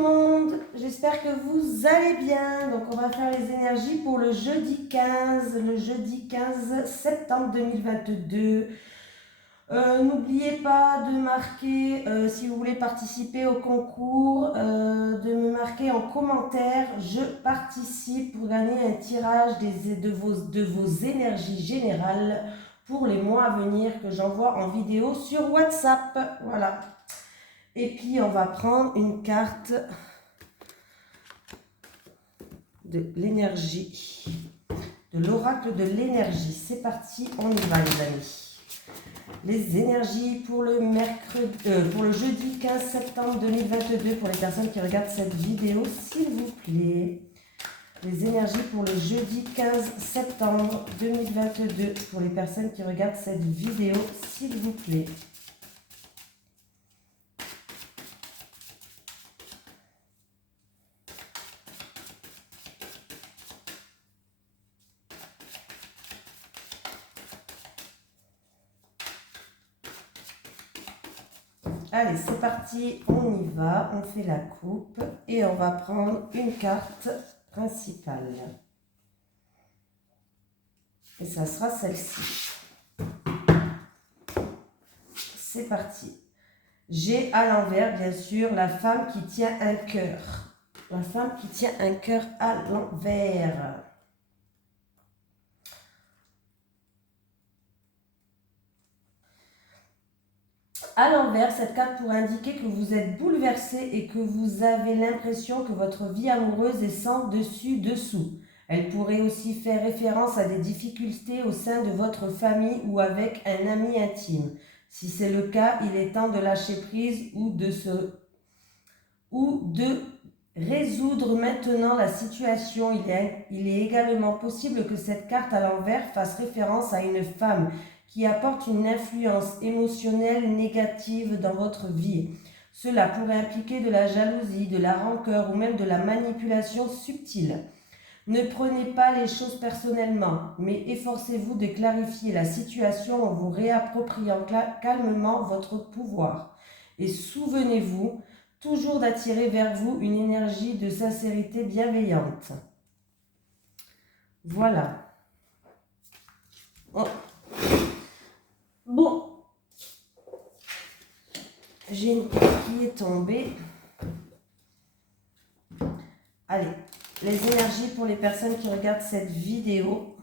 le monde, j'espère que vous allez bien. Donc on va faire les énergies pour le jeudi 15 septembre 2022. N'oubliez pas de marquer, si vous voulez participer au concours, de me marquer en commentaire « Je participe » pour gagner un tirage de vos énergies générales pour les mois à venir que j'envoie en vidéo sur WhatsApp. Voilà. Et puis on va prendre une carte de l'énergie, de l'oracle de l'énergie. C'est parti, on y va les amis. Les énergies pour le jeudi 15 septembre 2022 pour les personnes qui regardent cette vidéo, s'il vous plaît. Les énergies pour le jeudi 15 septembre 2022 pour les personnes qui regardent cette vidéo, s'il vous plaît. Allez, c'est parti, on y va, on fait la coupe et on va prendre une carte principale. Et ça sera celle-ci. C'est parti. J'ai à l'envers, bien sûr, la femme qui tient un cœur. La femme qui tient un cœur à l'envers. À l'envers, cette carte pourrait indiquer que vous êtes bouleversé et que vous avez l'impression que votre vie amoureuse est sans dessus-dessous. Elle pourrait aussi faire référence à des difficultés au sein de votre famille ou avec un ami intime. Si c'est le cas, il est temps de lâcher prise ou de résoudre maintenant la situation. Il est également possible que cette carte à l'envers fasse référence à une femme qui apporte une influence émotionnelle négative dans votre vie. Cela pourrait impliquer de la jalousie, de la rancœur ou même de la manipulation subtile. Ne prenez pas les choses personnellement, mais efforcez-vous de clarifier la situation en vous réappropriant calmement votre pouvoir. Et souvenez-vous toujours d'attirer vers vous une énergie de sincérité bienveillante. Voilà. Oh. Bon, j'ai une carte qui est tombée. Allez, les énergies pour les personnes qui regardent cette vidéo.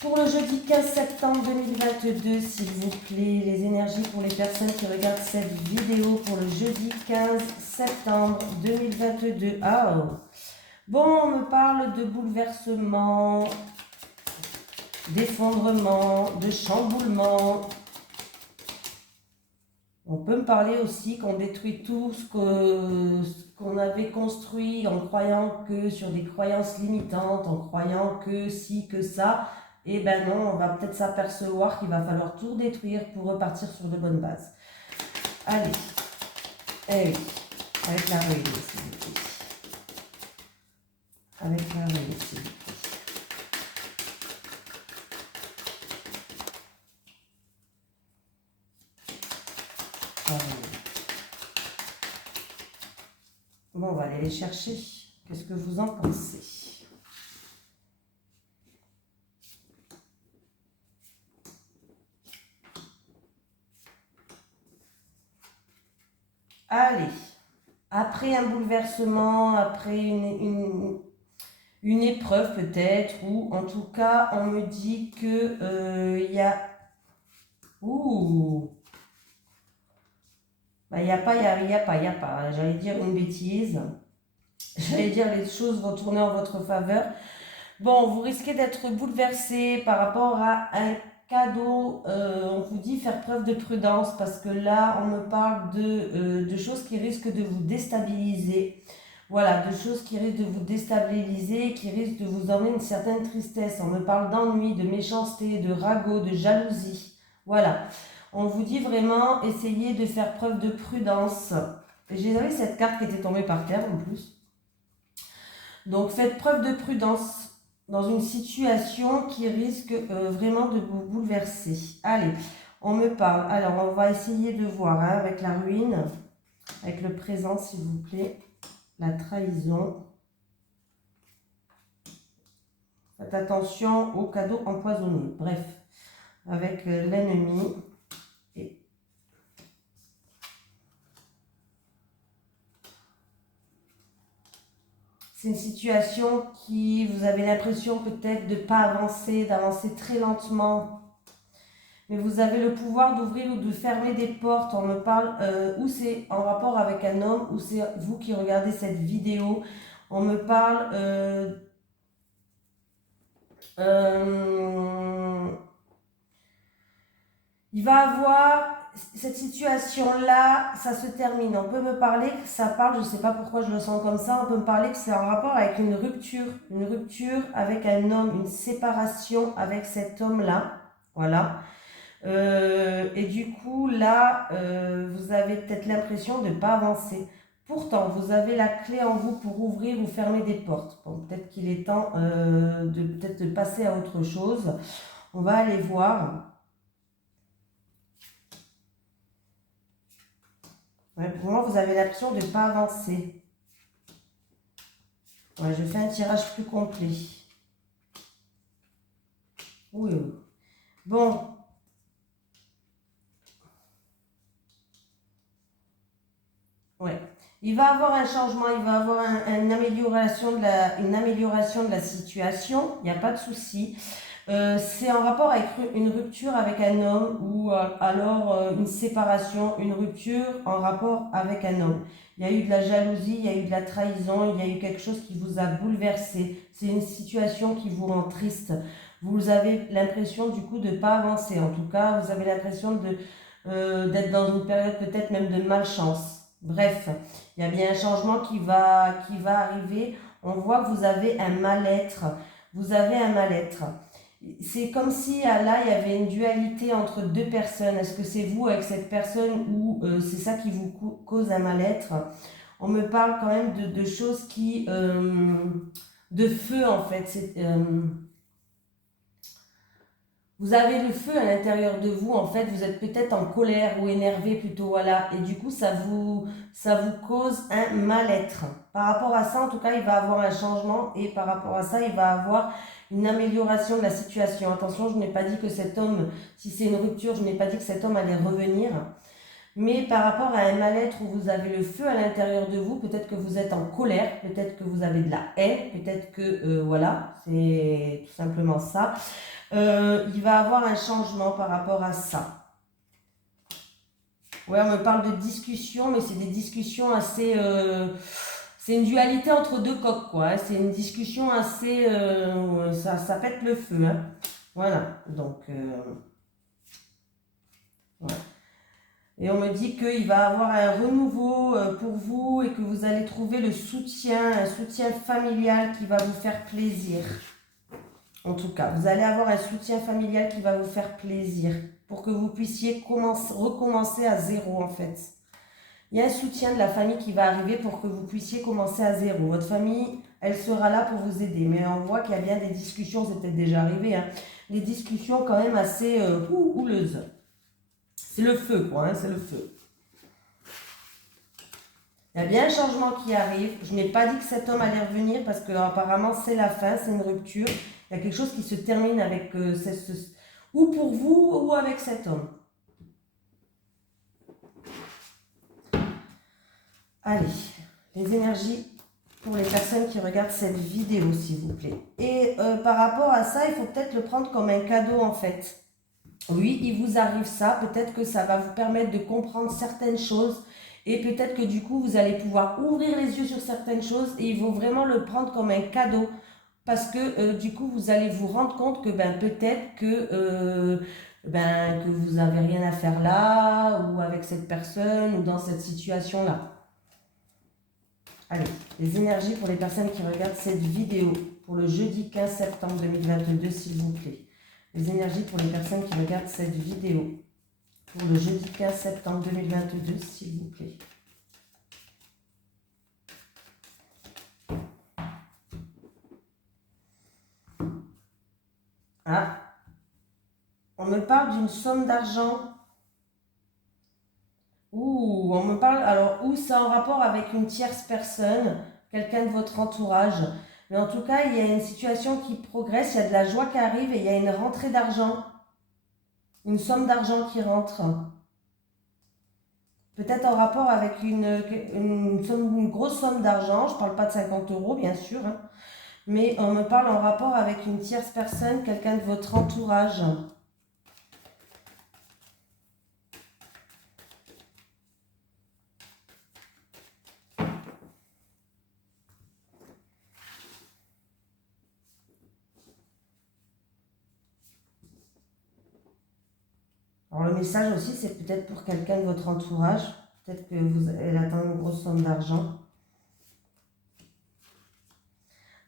Pour le jeudi 15 septembre 2022, s'il vous plaît, les énergies pour les personnes qui regardent cette vidéo pour le jeudi 15 septembre 2022. Ah, oh. Bon, on me parle de bouleversement, d'effondrement, de chamboulement. On peut me parler aussi qu'on détruit tout ce qu'on avait construit en croyant que sur des croyances limitantes, en croyant que si, que ça. Et ben non, on va peut-être s'apercevoir qu'il va falloir tout détruire pour repartir sur de bonnes bases. Allez, eh oui, avec la ruine, s'il vous plaît. Avec la ruine, s'il vous plaît. Bon, on va aller les chercher. Qu'est-ce que vous en pensez? Allez, après un bouleversement, après une épreuve peut-être, ou en tout cas, on me dit que il y a... Ouh, bah, il n'y a pas. J'allais dire une bêtise. J'allais dire les choses vont tourner en votre faveur. Bon, vous risquez d'être bouleversé par rapport à un cadeau. On vous dit faire preuve de prudence parce que là, on me parle de choses qui risquent de vous déstabiliser. Voilà, de choses qui risquent de vous déstabiliser, qui risquent de vous emmener une certaine tristesse. On me parle d'ennui, de méchanceté, de ragot, de jalousie. Voilà. On vous dit vraiment, essayez de faire preuve de prudence. J'avais cette carte qui était tombée par terre en plus. Donc faites preuve de prudence dans une situation qui risque vraiment de vous bouleverser. Allez, on me parle. Alors on va essayer de voir avec la ruine. avec le présent, s'il vous plaît. La trahison. Faites attention aux cadeaux empoisonnés. Bref, avec l'ennemi. C'est une situation qui, vous avez l'impression peut-être de ne pas avancer, d'avancer très lentement. Mais vous avez le pouvoir d'ouvrir ou de fermer des portes. On me parle, ou c'est en rapport avec un homme, ou c'est vous qui regardez cette vidéo. On me parle il va avoir cette situation-là, ça se termine. On peut me parler que ça parle, je ne sais pas pourquoi je le sens comme ça, on peut me parler que c'est en rapport avec une rupture avec un homme, une séparation avec cet homme-là. Voilà. Et du coup, là, vous avez peut-être l'impression de ne pas avancer. Pourtant, vous avez la clé en vous pour ouvrir ou fermer des portes. Bon, peut-être qu'il est temps de passer à autre chose. On va aller voir. Ouais, pour moi, vous avez l'impression de ne pas avancer. Ouais, je fais un tirage plus complet. Oui, oui. Bon. Ouais. Il va avoir un changement, il va avoir une amélioration de la situation. Il n'y a pas de souci. C'est en rapport avec une rupture avec un homme ou alors une séparation, une rupture en rapport avec un homme. Il y a eu de la jalousie, il y a eu de la trahison, il y a eu quelque chose qui vous a bouleversé. C'est une situation qui vous rend triste. Vous avez l'impression du coup de ne pas avancer. En tout cas, vous avez l'impression d'être dans une période peut-être même de malchance. Bref, il y a bien un changement qui va arriver. On voit que vous avez un mal-être. Vous avez un mal-être. C'est comme si là, il y avait une dualité entre deux personnes. Est-ce que c'est vous avec cette personne ou c'est ça qui vous cause un mal-être? On me parle quand même de choses qui... de feu, en fait. Vous avez le feu à l'intérieur de vous, en fait. Vous êtes peut-être en colère ou énervé plutôt, voilà. Et du coup, ça vous cause un mal-être. Par rapport à ça, en tout cas, il va avoir un changement. Et par rapport à ça, il va avoir une amélioration de la situation. Attention, je n'ai pas dit que cet homme, si c'est une rupture, je n'ai pas dit que cet homme allait revenir. Mais par rapport à un mal-être où vous avez le feu à l'intérieur de vous, peut-être que vous êtes en colère, peut-être que vous avez de la haine, peut-être que, voilà, c'est tout simplement ça. Il va avoir un changement par rapport à ça. Ouais, on me parle de discussion, mais c'est des discussions assez... c'est une dualité entre deux coqs, quoi. Hein. C'est une discussion assez... ça pète le feu. Hein. Voilà, donc... ouais. Et on me dit qu'il va avoir un renouveau pour vous et que vous allez trouver le soutien, un soutien familial qui va vous faire plaisir. En tout cas, vous allez avoir un soutien familial qui va vous faire plaisir pour que vous puissiez recommencer à zéro en fait. Il y a un soutien de la famille qui va arriver pour que vous puissiez commencer à zéro. Votre famille, elle sera là pour vous aider. Mais on voit qu'il y a bien des discussions, c'est peut-être déjà arrivé, hein, des discussions quand même assez houleuses. C'est le feu quoi, hein, c'est le feu. Il y a bien un changement qui arrive. Je n'ai pas dit que cet homme allait revenir parce que apparemment c'est la fin, c'est une rupture. Il y a quelque chose qui se termine avec ou pour vous ou avec cet homme. Allez, les énergies pour les personnes qui regardent cette vidéo, s'il vous plaît. Et par rapport à ça, il faut peut-être le prendre comme un cadeau en fait. Oui, il vous arrive ça. Peut-être que ça va vous permettre de comprendre certaines choses. Et peut-être que du coup, vous allez pouvoir ouvrir les yeux sur certaines choses et il faut vraiment le prendre comme un cadeau. Parce que du coup, vous allez vous rendre compte que peut-être que vous n'avez rien à faire là, ou avec cette personne, ou dans cette situation-là. Allez, les énergies pour les personnes qui regardent cette vidéo pour le jeudi 15 septembre 2022, s'il vous plaît. Les énergies pour les personnes qui regardent cette vidéo pour le jeudi 15 septembre 2022, s'il vous plaît. Ah, on me parle d'une somme d'argent. Ouh, on me parle, alors, ou c'est en rapport avec une tierce personne, quelqu'un de votre entourage. Mais en tout cas, il y a une situation qui progresse, il y a de la joie qui arrive et il y a une rentrée d'argent, une somme d'argent qui rentre. Peut-être en rapport avec une grosse somme d'argent, je ne parle pas de 50 euros bien sûr, hein, mais on me parle en rapport avec une tierce personne, quelqu'un de votre entourage. Alors le message aussi, c'est peut-être pour quelqu'un de votre entourage. Peut-être que elle attend une grosse somme d'argent.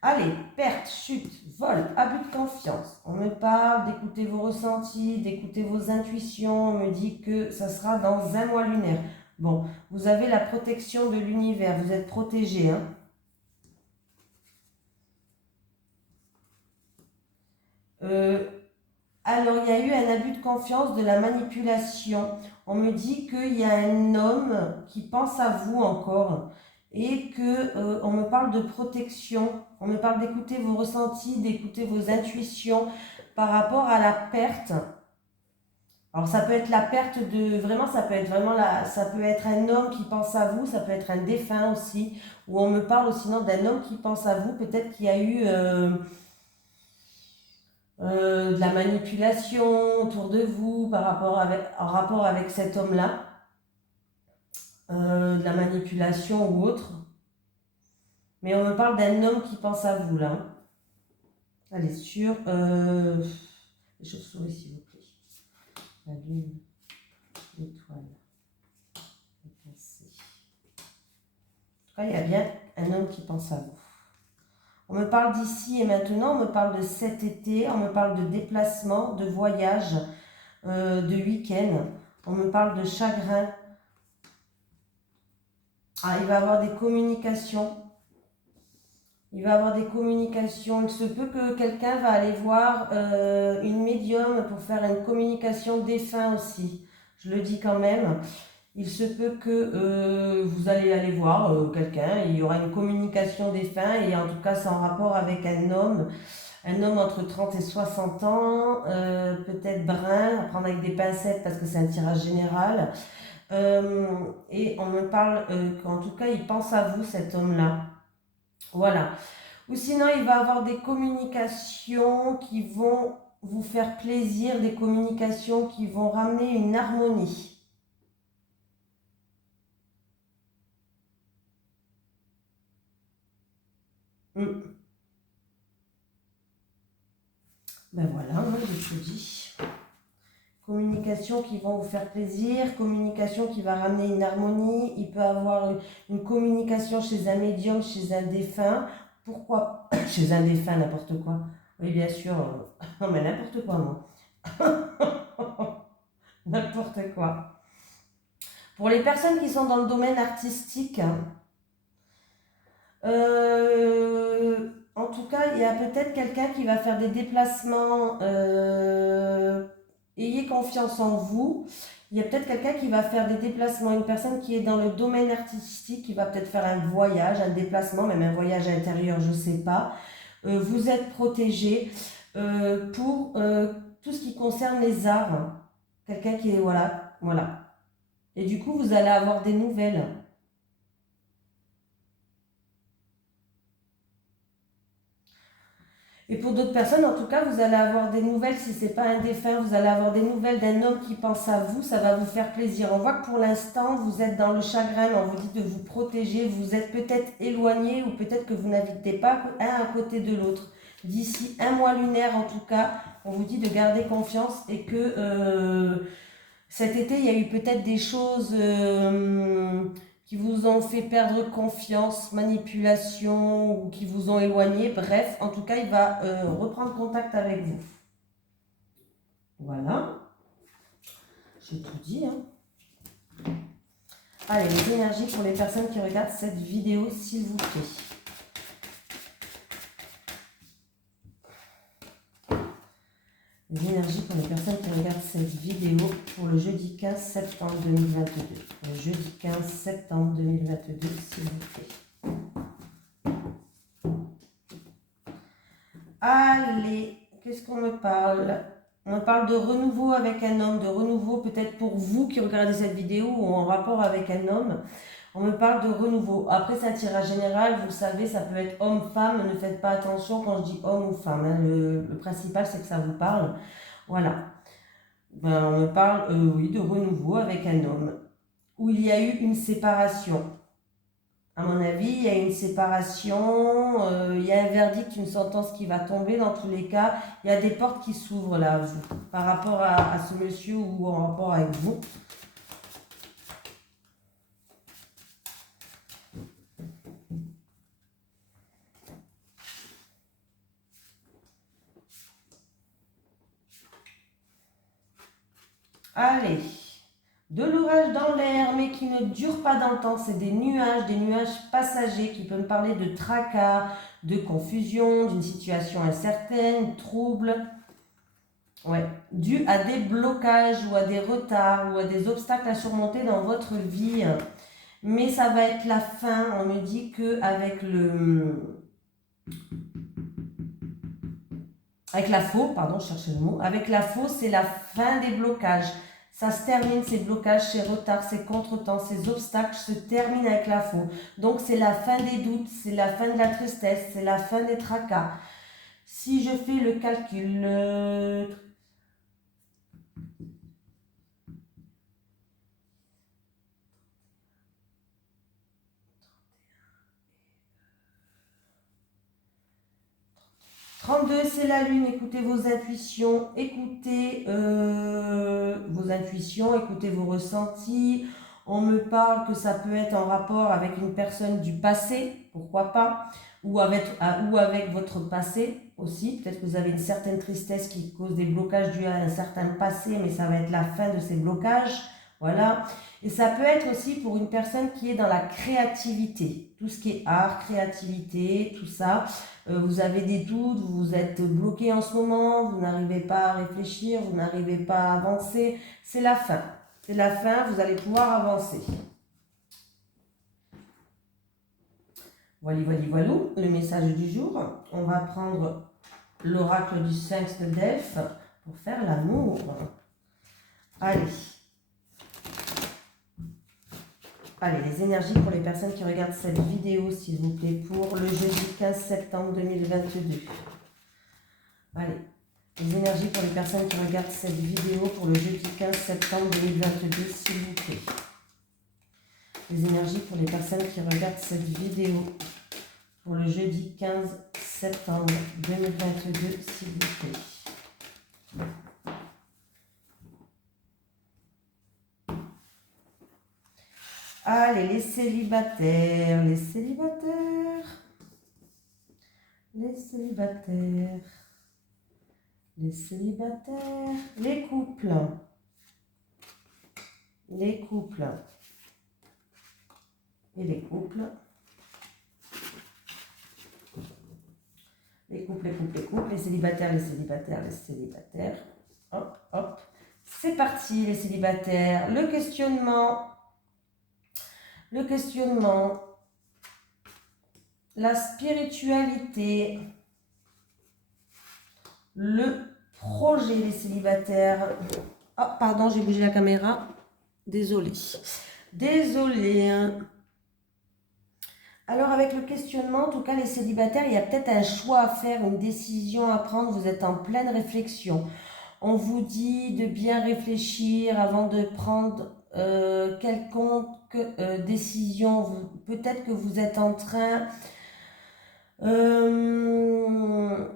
Allez, perte, chute, vol, abus de confiance. On me parle d'écouter vos ressentis, d'écouter vos intuitions. On me dit que ça sera dans un mois lunaire. Bon, vous avez la protection de l'univers. Vous êtes protégé, hein. Alors, il y a eu un abus de confiance, de la manipulation. On me dit qu'il y a un homme qui pense à vous encore et que on me parle de protection. On me parle d'écouter vos ressentis, d'écouter vos intuitions par rapport à la perte. Alors, ça peut être la perte de... Vraiment, ça peut être ça peut être un homme qui pense à vous, ça peut être un défunt aussi. Ou on me parle aussi d'un homme qui pense à vous. Peut-être qu'il y a eu... de la manipulation autour de vous en rapport avec cet homme-là, de la manipulation ou autre. Mais on me parle d'un homme qui pense à vous là. Allez, sur les chauves-souris, s'il vous plaît. La lune, l'étoile, le pincé. En tout cas, il y a bien un homme qui pense à vous. On me parle d'ici et maintenant, on me parle de cet été, on me parle de déplacement, de voyage, de week-end. On me parle de chagrin. Ah, il va y avoir des communications. Il va y avoir des communications. Il se peut que quelqu'un va aller voir une médium pour faire une communication défunt aussi. Je le dis quand même. Il se peut que vous allez aller voir quelqu'un. Il y aura une communication défunt et en tout cas c'est en rapport avec un homme entre 30 et 60 ans, peut-être brun, à prendre avec des pincettes parce que c'est un tirage général. Et on me parle qu'en tout cas il pense à vous, cet homme-là. Voilà. Ou sinon il va avoir des communications qui vont vous faire plaisir, des communications qui vont ramener une harmonie. Ben voilà, moi je te dis. Communication qui vont vous faire plaisir, communication qui va ramener une harmonie. Il peut avoir une communication chez un médium, chez un défunt. Pourquoi chez un défunt, n'importe quoi. Oui, bien sûr. Non, mais n'importe quoi, moi. N'importe quoi. Pour les personnes qui sont dans le domaine artistique, en tout cas, il y a peut-être quelqu'un qui va faire des déplacements. Ayez confiance en vous. Il y a peut-être quelqu'un qui va faire des déplacements, une personne qui est dans le domaine artistique, qui va peut-être faire un voyage, un déplacement, même un voyage intérieur, je ne sais pas. Vous êtes protégé pour tout ce qui concerne les arts. Quelqu'un qui est, voilà, voilà. Et du coup, vous allez avoir des nouvelles. Et pour d'autres personnes, en tout cas, vous allez avoir des nouvelles, si ce n'est pas un défunt, vous allez avoir des nouvelles d'un homme qui pense à vous, ça va vous faire plaisir. On voit que pour l'instant, vous êtes dans le chagrin, on vous dit de vous protéger, vous êtes peut-être éloigné ou peut-être que vous n'habitez pas un à côté de l'autre. D'ici un mois lunaire, en tout cas, on vous dit de garder confiance et que cet été, il y a eu peut-être des choses qui vous ont fait perdre confiance, manipulation ou qui vous ont éloigné. Bref, en tout cas, il va reprendre contact avec vous. Voilà. J'ai tout dit. Hein. Allez, les énergies pour les personnes qui regardent cette vidéo, s'il vous plaît. Les énergies pour les personnes qui regardent cette vidéo pour le jeudi 15 septembre 2022. Le jeudi 15 septembre 2022, s'il vous plaît. Allez, qu'est-ce qu'on me parle? On me parle de renouveau avec un homme, de renouveau peut-être pour vous qui regardez cette vidéo ou en rapport avec un homme. On me parle de renouveau. Après, c'est un tirage général, vous le savez, ça peut être homme-femme. Ne faites pas attention quand je dis homme ou femme. Hein. Le principal, c'est que ça vous parle. Voilà. Ben, on me parle, oui, de renouveau avec un homme. Où il y a eu une séparation. À mon avis, il y a une séparation, il y a un verdict, une sentence qui va tomber dans tous les cas. Il y a des portes qui s'ouvrent là, par rapport à ce monsieur ou en rapport avec vous. Allez, de l'orage dans l'air, mais qui ne dure pas dans le temps. C'est des nuages passagers qui peuvent me parler de tracas, de confusion, d'une situation incertaine, trouble. Ouais, dû à des blocages ou à des retards ou à des obstacles à surmonter dans votre vie. Mais ça va être la fin. On me dit qu'avec avec la faux, pardon, je cherchais le mot. Avec la faux, c'est la fin des blocages. Ça se termine, ces blocages, ces retards, ces contretemps, ces obstacles se terminent avec la faux. Donc c'est la fin des doutes, c'est la fin de la tristesse, c'est la fin des tracas. Si je fais le calcul, 32, c'est la lune. Écoutez vos intuitions, écoutez vos ressentis. On me parle que ça peut être en rapport avec une personne du passé, pourquoi pas, ou avec votre passé aussi. Peut-être que vous avez une certaine tristesse qui cause des blocages dus à un certain passé, mais ça va être la fin de ces blocages. Voilà. Et ça peut être aussi pour une personne qui est dans la créativité, tout ce qui est art, créativité, tout ça. Vous avez des doutes, vous êtes bloqué en ce moment, vous n'arrivez pas à réfléchir, vous n'arrivez pas à avancer. C'est la fin. C'est la fin, vous allez pouvoir avancer. Voilà, le message du jour. On va prendre l'oracle du Sphinx de Delphes pour faire l'amour. Allez. Allez, les énergies pour les personnes qui regardent cette vidéo, s'il vous plaît, pour le jeudi 15 septembre 2022. Allez, les énergies pour les personnes qui regardent cette vidéo pour le jeudi 15 septembre 2022, s'il vous plaît. Les énergies pour les personnes qui regardent cette vidéo pour le jeudi 15 septembre 2022, s'il vous plaît. Allez, les célibataires, les célibataires, les célibataires, les célibataires, les couples, les couples et les couples, les couples, les couples, les couples, les célibataires, les célibataires, les célibataires. Hop, hop, c'est parti les célibataires, le questionnement, la spiritualité, le projet des célibataires. Oh, pardon, j'ai bougé la caméra. Désolée. Alors, avec le questionnement, en tout cas, les célibataires, il y a peut-être un choix à faire, une décision à prendre. Vous êtes en pleine réflexion. On vous dit de bien réfléchir avant de prendre quelconque décision. Peut-être que vous êtes en train de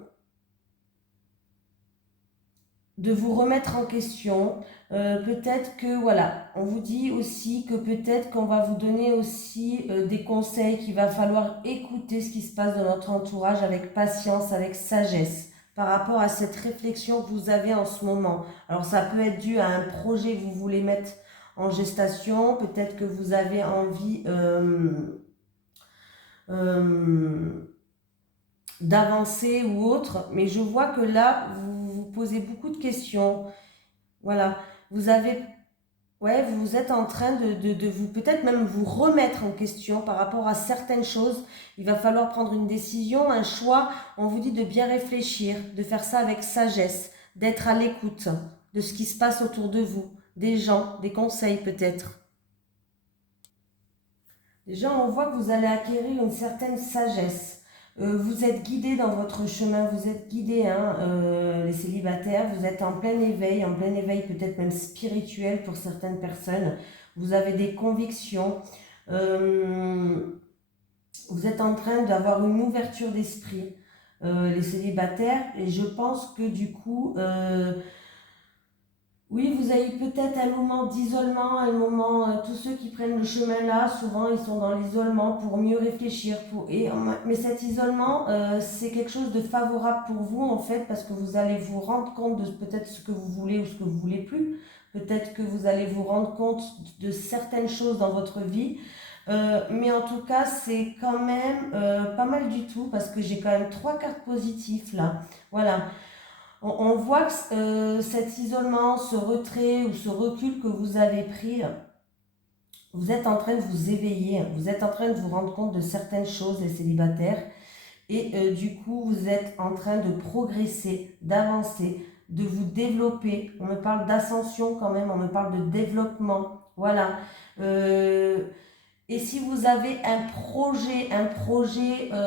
vous remettre en question. Peut-être que, voilà, on vous dit aussi que peut-être qu'on va vous donner aussi des conseils, qu'il va falloir écouter ce qui se passe dans notre entourage avec patience, avec sagesse, par rapport à cette réflexion que vous avez en ce moment. Alors, ça peut être dû à un projet que vous voulez mettre en gestation, peut-être que vous avez envie d'avancer ou autre, mais je vois que là, vous vous posez beaucoup de questions. Voilà, vous avez, ouais, vous êtes en train de vous, peut-être même vous remettre en question par rapport à certaines choses. Il va falloir prendre une décision, un choix. On vous dit de bien réfléchir, de faire ça avec sagesse, d'être à l'écoute de ce qui se passe autour de vous, des gens, des conseils peut-être. Déjà, on voit que vous allez acquérir une certaine sagesse. Vous êtes guidé dans votre chemin, vous êtes guidé, hein, les célibataires, vous êtes en plein éveil peut-être même spirituel pour certaines personnes. Vous avez des convictions, vous êtes en train d'avoir une ouverture d'esprit, les célibataires, et je pense que du coup, oui, vous avez peut-être un moment d'isolement, un moment, tous ceux qui prennent le chemin là, souvent ils sont dans l'isolement pour mieux réfléchir. Mais cet isolement, c'est quelque chose de favorable pour vous en fait, parce que vous allez vous rendre compte de peut-être ce que vous voulez ou ce que vous voulez plus. Peut-être que vous allez vous rendre compte de certaines choses dans votre vie. Mais en tout cas, c'est quand même pas mal du tout, parce que j'ai quand même 3 cartes positives là. Voilà. On voit que cet isolement, ce retrait ou ce recul que vous avez pris, vous êtes en train de vous éveiller, vous êtes en train de vous rendre compte de certaines choses, les célibataires, et du coup, vous êtes en train de progresser, d'avancer, de vous développer. On me parle d'ascension quand même, on me parle de développement. Voilà. Et si vous avez un projet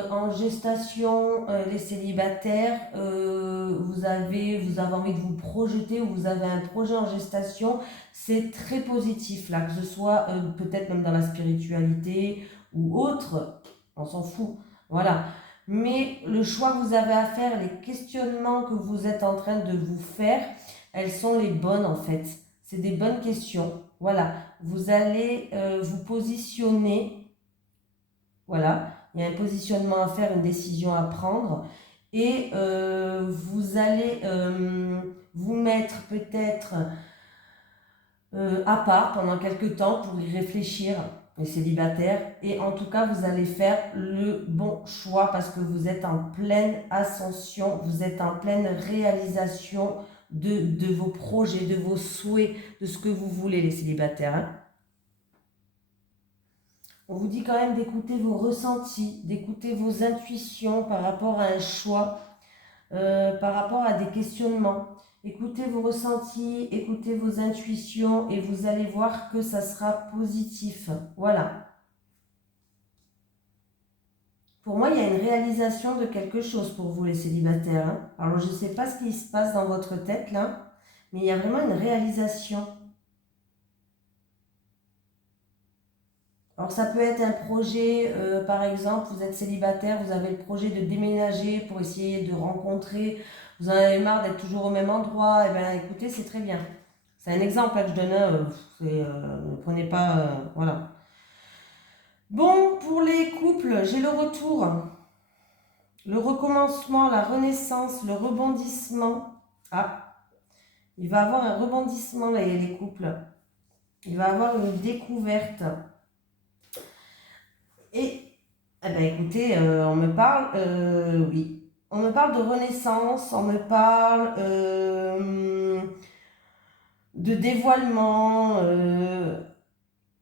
en gestation, les célibataires, vous avez envie de vous projeter ou vous avez un projet en gestation, c'est très positif là, que ce soit peut-être même dans la spiritualité ou autre, on s'en fout, voilà. Mais le choix que vous avez à faire, les questionnements que vous êtes en train de vous faire, elles sont les bonnes en fait. C'est des bonnes questions, voilà. Vous allez vous positionner, voilà, il y a un positionnement à faire, une décision à prendre, et vous allez vous mettre peut-être à part pendant quelques temps pour y réfléchir, les célibataires, et en tout cas vous allez faire le bon choix parce que vous êtes en pleine ascension, vous êtes en pleine réalisation de vos projets, de vos souhaits, de ce que vous voulez, les célibataires, hein. On vous dit quand même d'écouter vos ressentis, d'écouter vos intuitions par rapport à un choix, par rapport à des questionnements. Écoutez vos ressentis, écoutez vos intuitions et vous allez voir que ça sera positif. Voilà. Pour moi, il y a une réalisation de quelque chose pour vous, les célibataires, hein. Alors, je ne sais pas ce qui se passe dans votre tête, là, mais il y a vraiment une réalisation. Alors ça peut être un projet, par exemple, vous êtes célibataire, vous avez le projet de déménager pour essayer de rencontrer, vous en avez marre d'être toujours au même endroit, et bien écoutez, c'est très bien. C'est un exemple que je donne, ne prenez pas, voilà. Bon, pour les couples, j'ai le retour, le recommencement, la renaissance, le rebondissement. Ah, il va avoir un rebondissement, les couples. Il va avoir une découverte. Et, eh ben, écoutez, on me parle, oui, on me parle de renaissance, on me parle de dévoilement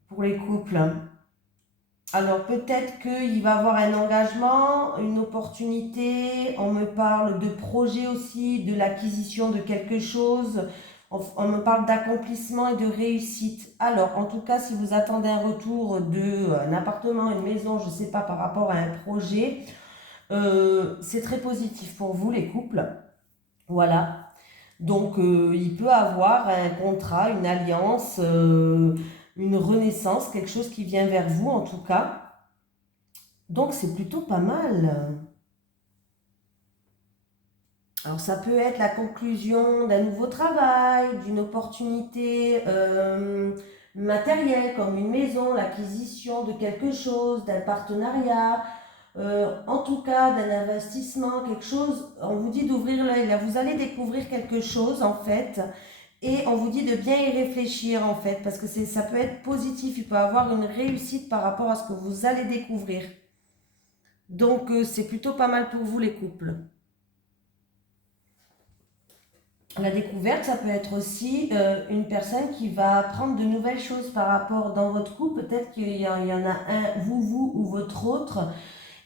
pour les couples. Alors peut-être qu'il va avoir un engagement, une opportunité, on me parle de projet aussi, de l'acquisition de quelque chose, on me parle d'accomplissement et de réussite. Alors en tout cas, si vous attendez un retour d'un appartement, une maison, je ne sais pas, par rapport à un projet, c'est très positif pour vous les couples. Voilà. Donc il peut avoir un contrat, une alliance, une renaissance, quelque chose qui vient vers vous en tout cas. Donc c'est plutôt pas mal. Alors ça peut être la conclusion d'un nouveau travail, d'une opportunité matérielle comme une maison, l'acquisition de quelque chose, d'un partenariat, en tout cas d'un investissement, quelque chose. On vous dit d'ouvrir l'œil, là vous allez découvrir quelque chose en fait. Et on vous dit de bien y réfléchir en fait, parce que ça peut être positif, il peut avoir une réussite par rapport à ce que vous allez découvrir. Donc c'est plutôt pas mal pour vous les couples. La découverte, ça peut être aussi une personne qui va apprendre de nouvelles choses par rapport dans votre couple. Peut-être qu'il y en a un, vous ou votre autre,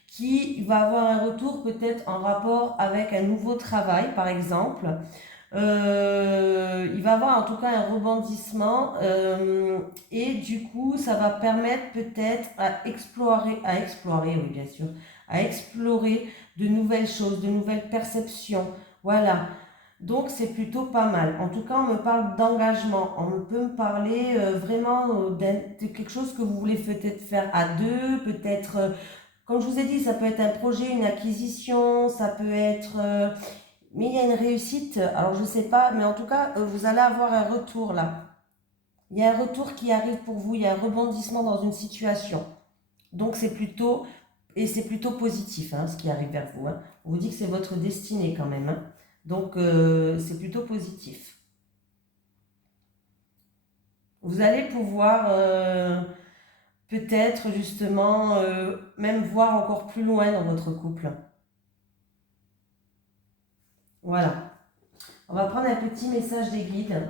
qui va avoir un retour peut-être en rapport avec un nouveau travail, par exemple. Il va avoir en tout cas un rebondissement et du coup, ça va permettre peut-être à explorer, oui, bien sûr, à explorer de nouvelles choses, de nouvelles perceptions. Voilà. Donc c'est plutôt pas mal. En tout cas, on me parle d'engagement. On peut me parler vraiment de quelque chose que vous voulez peut-être faire à deux, peut-être, comme je vous ai dit, ça peut être un projet, une acquisition, ça peut être... mais il y a une réussite, alors je ne sais pas, mais en tout cas, vous allez avoir un retour là. Il y a un retour qui arrive pour vous, il y a un rebondissement dans une situation. Donc c'est plutôt positif hein, ce qui arrive vers vous. Hein. On vous dit que c'est votre destinée quand même. Hein. Donc c'est plutôt positif. Vous allez pouvoir peut-être justement même voir encore plus loin dans votre couple. Voilà. On va prendre un petit message des guides.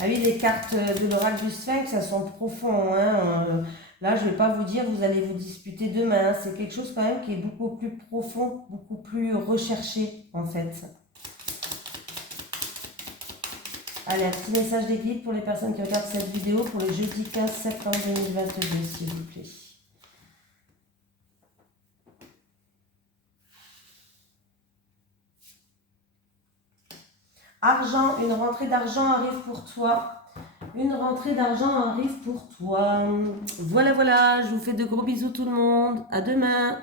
Ah oui, les cartes de l'oracle du Sphinx, elles sont profondes. Hein. Là, je ne vais pas vous dire, vous allez vous disputer demain. C'est quelque chose quand même qui est beaucoup plus profond, beaucoup plus recherché en fait. Allez, un petit message des guides pour les personnes qui regardent cette vidéo pour le jeudi 15 septembre 2022, s'il vous plaît. Argent, une rentrée d'argent arrive pour toi. Une rentrée d'argent arrive pour toi. Voilà, voilà, je vous fais de gros bisous tout le monde. À demain.